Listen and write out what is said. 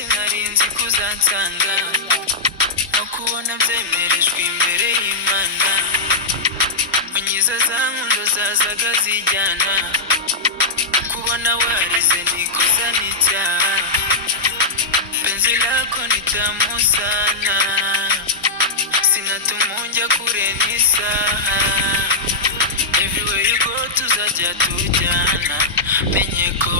sinarinzi kuzansanga no kubona byemerejwe imbere y'Imana unyiza za nkundo zazaga zijyana kubona warize nikosa n'icyaha penzi lako ni tamu sana sinatuma unjya kure n'isaha everywhere you go tuzajya tujyana menye ko